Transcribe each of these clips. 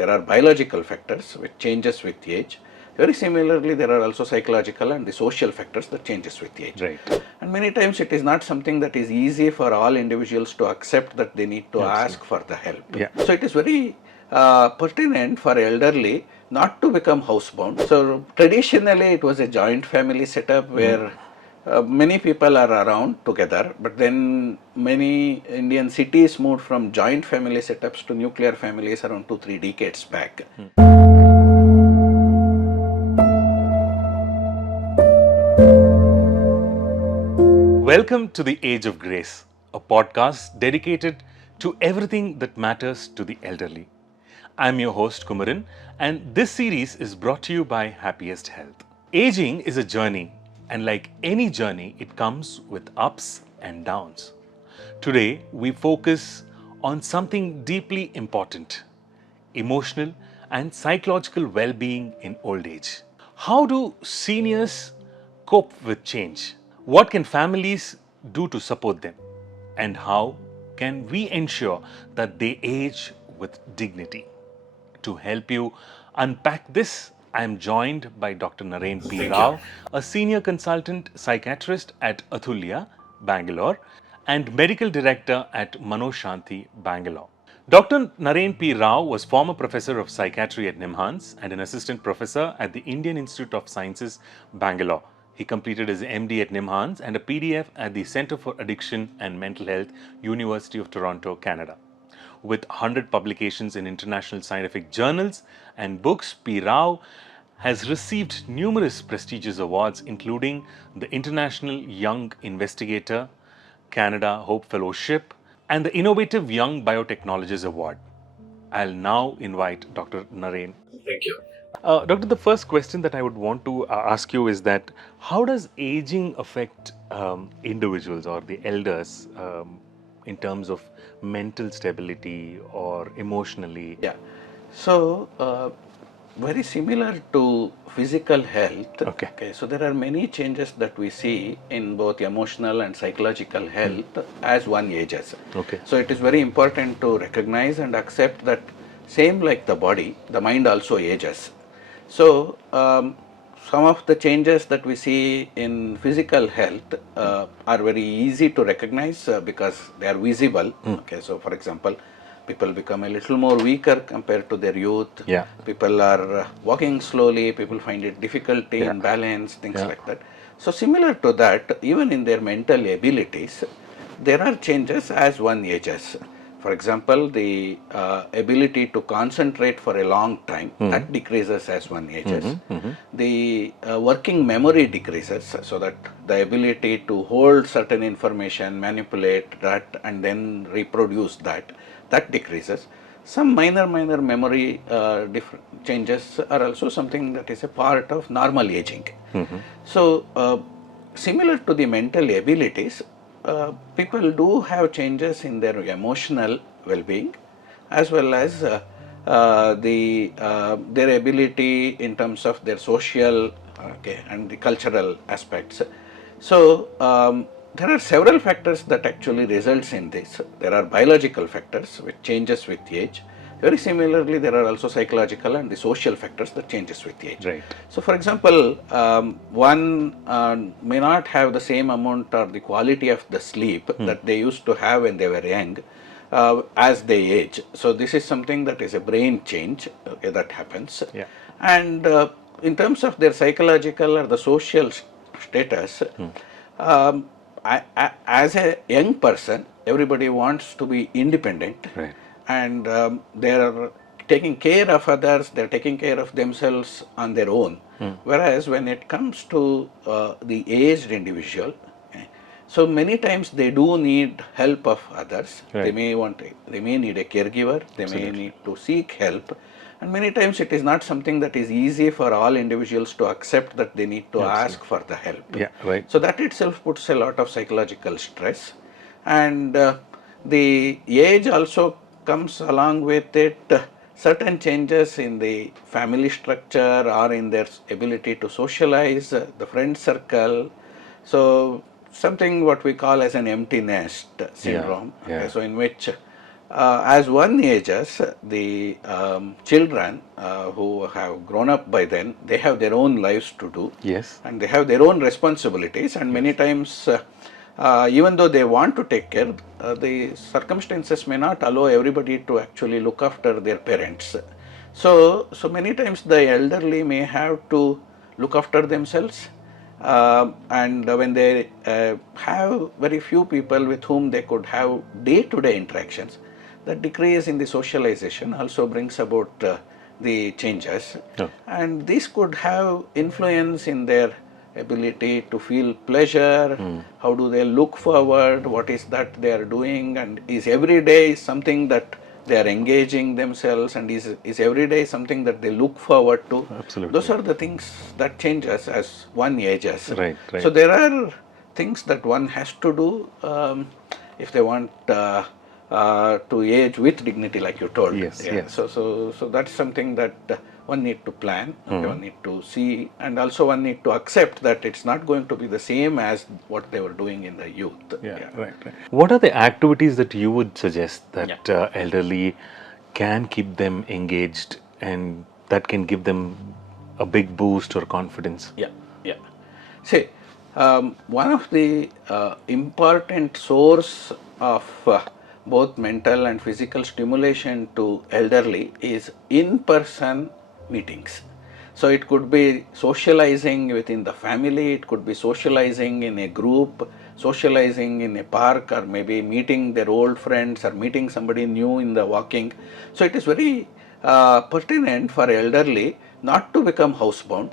there are biological factors which changes with age. Very similarly, there are also psychological and the social factors that changes with age. Right. And many times it is not something that is easy for all individuals to accept that they need to ask for the help. Yeah. So it is very pertinent for elderly not to become housebound. So traditionally it was a joint family setup where many people are around together, but then many Indian cities moved from joint family setups to nuclear families around 2-3 decades back. Welcome to the Age of Grace, a podcast dedicated to everything that matters to the elderly. I'm your host Kumaran, and this series is brought to you by Happiest Health. Aging is a journey, and like any journey, it comes with ups and downs. Today, we focus on something deeply important: emotional and psychological well-being in old age. How do seniors cope with change? What can families do to support them? And how can we ensure that they age with dignity? To help you unpack this, I am joined by Dr. Naren P Rao, a senior consultant psychiatrist at Athulya, Bangalore, and medical director at Manoshanti, Bangalore. Dr. Naren P Rao was former professor of psychiatry at NIMHANS and an assistant professor at the Indian Institute of Sciences, Bangalore. He completed his MD at NIMHANS and a PDF at the Center for Addiction and Mental Health, University of Toronto, Canada. With 100 publications in international scientific journals and books, P. Rao has received numerous prestigious awards, including the International Young Investigator, Canada Hope Fellowship, and the Innovative Young Biotechnologist Award. I'll now invite Dr. Naren. Thank you. Doctor, the first question that I would want to ask you is that how does aging affect individuals or the elders in terms of mental stability or emotionally? Yeah. So, very similar to physical health. Okay. So there are many changes that we see in both emotional and psychological health as one ages. Okay. So it is very important to recognize and accept that same like the body, the mind also ages. So some of the changes that we see in physical health are very easy to recognize because they are visible. Okay. So for example, people become a little more weaker compared to their youth. Yeah. People are walking slowly. People find it difficulty in balance, things like that. So similar to that, even in their mental abilities, there are changes as one ages. For example, the ability to concentrate for a long time, that decreases as one ages. The working memory decreases, so that the ability to hold certain information, manipulate that, and then reproduce that, that decreases. Some minor memory changes are also something that is a part of normal aging. So, similar to the mental abilities, people do have changes in their emotional well-being as well as their ability in terms of their social and the cultural aspects. So there are several factors that actually results in this. There are biological factors which changes with age. Very similarly, there are also psychological and the social factors that changes with age. Right. So, for example, one may not have the same amount or the quality of the sleep that they used to have when they were young as they age. So, this is something that is a brain change that happens. Yeah. And in terms of their psychological or the social status, as a young person, everybody wants to be independent. Right. And they are taking care of others, they are taking care of themselves on their own. Whereas when it comes to the aged individual, so many times they do need help of others. Right. They may need a caregiver, they may need to seek help. And many times it is not something that is easy for all individuals to accept that they need to ask for the help. Yeah, right. So that itself puts a lot of psychological stress. And the age also comes along with it certain changes in the family structure or in their ability to socialize, the friend circle. So something what we call as an empty nest syndrome. Yeah. Okay, so in which as one ages, the children who have grown up by then, they have their own lives to do. Yes. And they have their own responsibilities, and many times, even though they want to take care, the circumstances may not allow everybody to actually look after their parents. So many times the elderly may have to look after themselves, and when they have very few people with whom they could have day-to-day interactions, the decrease in the socialization also brings about the changes, and this could have influence in their ability to feel pleasure. How do they look forward? What is that they are doing? And is every day something that they are engaging themselves, and is every day something that they look forward to? Absolutely. Those are the things that changes as one ages. Right. So there are things that one has to do if they want to age with dignity, like you told. Yes. So that's something that one need to plan, one need to see, and also one need to accept that it's not going to be the same as what they were doing in the youth. Right. What are the activities that you would suggest that elderly can keep them engaged and that can give them a big boost or confidence? See, one of the important source of both mental and physical stimulation to elderly is in-person meetings. So it could be socializing within the family, it could be socializing in a group, socializing in a park, or maybe meeting their old friends or meeting somebody new in the walking. So it is very pertinent for elderly not to become housebound.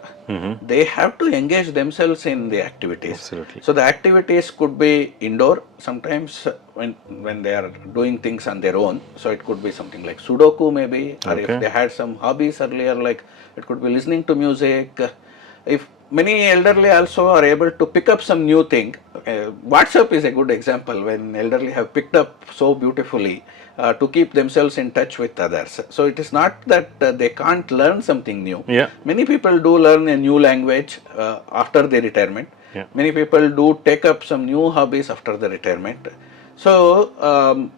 They have to engage themselves in the activities. Absolutely. So the activities could be indoor, sometimes when they are doing things on their own. So it could be something like Sudoku maybe, or if they had some hobbies earlier, like it could be listening to music. If many elderly also are able to pick up some new thing. WhatsApp is a good example when elderly have picked up so beautifully to keep themselves in touch with others. So it is not that they can't learn something new. Many people do learn a new language after their retirement. Many people do take up some new hobbies after the retirement. So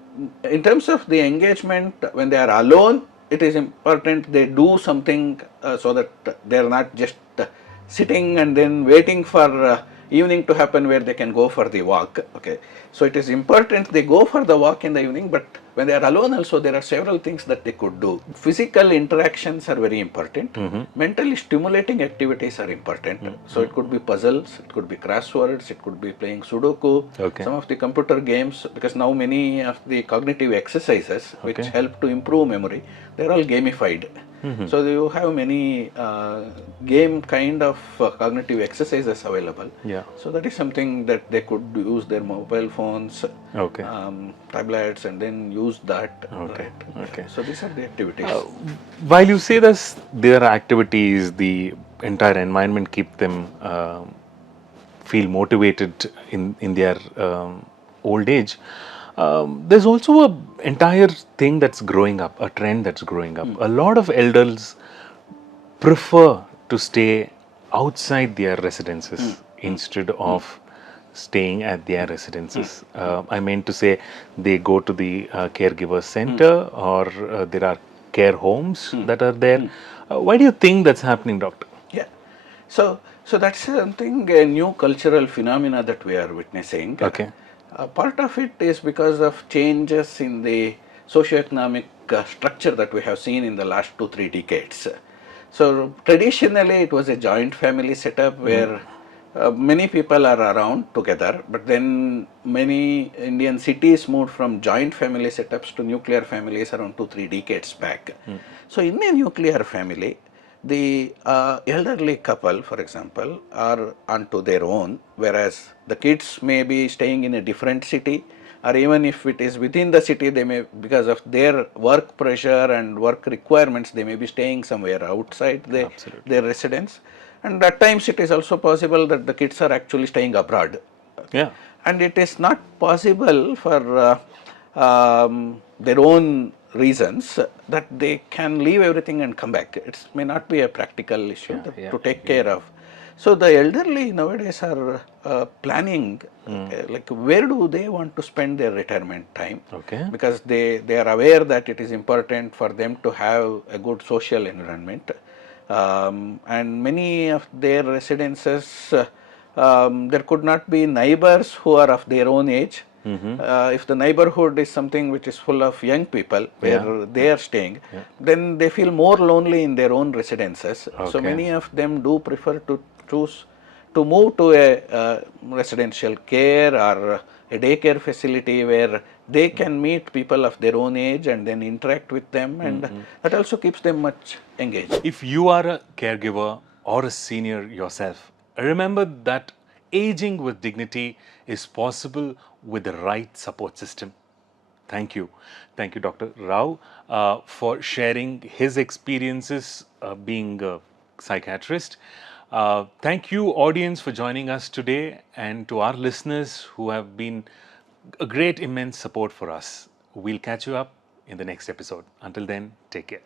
in terms of the engagement, when they are alone, it is important they do something so that they are not just sitting and then waiting for evening to happen where they can go for the walk. So it is important they go for the walk in the evening, but when they are alone also there are several things that they could do. Physical interactions are very important. Mentally stimulating activities are important. So it could be puzzles, it could be crosswords, it could be playing Sudoku, some of the computer games, because now many of the cognitive exercises which help to improve memory, they are all gamified. So you have many game kind of cognitive exercises available. So that is something that they could use their mobile phones, tablets, and then use that. So these are the activities. While you say this, there are activities, the entire environment keep them feel motivated in their old age. There's also an entire thing that's growing up, a trend that's growing up. A lot of elders prefer to stay outside their residences instead of staying at their residences. I mean to say they go to the caregivers center or there are care homes that are there. Why do you think that's happening, Doctor? So that's something, a new cultural phenomena that we are witnessing. Part of it is because of changes in the socioeconomic structure that we have seen in the last 2-3 decades. So traditionally it was a joint family setup where many people are around together, but then many Indian cities moved from joint family setups to nuclear families around 2-3 decades back. So in a nuclear family, the elderly couple, for example, are onto their own, whereas the kids may be staying in a different city, or even if it is within the city, they may, because of their work pressure and work requirements, they may be staying somewhere outside their residence. And at times it is also possible that the kids are actually staying abroad. And it is not possible for their own reasons that they can leave everything and come back. It may not be a practical issue to take care of. So the elderly nowadays are planning, like where do they want to spend their retirement time? Okay. Because they are aware that it is important for them to have a good social environment. And many of their residences, there could not be neighbors who are of their own age. If the neighborhood is something which is full of young people where they are staying, then they feel more lonely in their own residences. So Okay. many of them do prefer to choose to move to a residential care or a daycare facility where they can meet people of their own age and then interact with them, and that also keeps them much engaged. If you are a caregiver or a senior yourself, remember that aging with dignity is possible with the right support system. Thank you. Thank you, Dr. Rao, for sharing his experiences being a psychiatrist. Thank you, audience, for joining us today, and to our listeners who have been a great, immense support for us. We'll catch you up in the next episode. Until then, take care.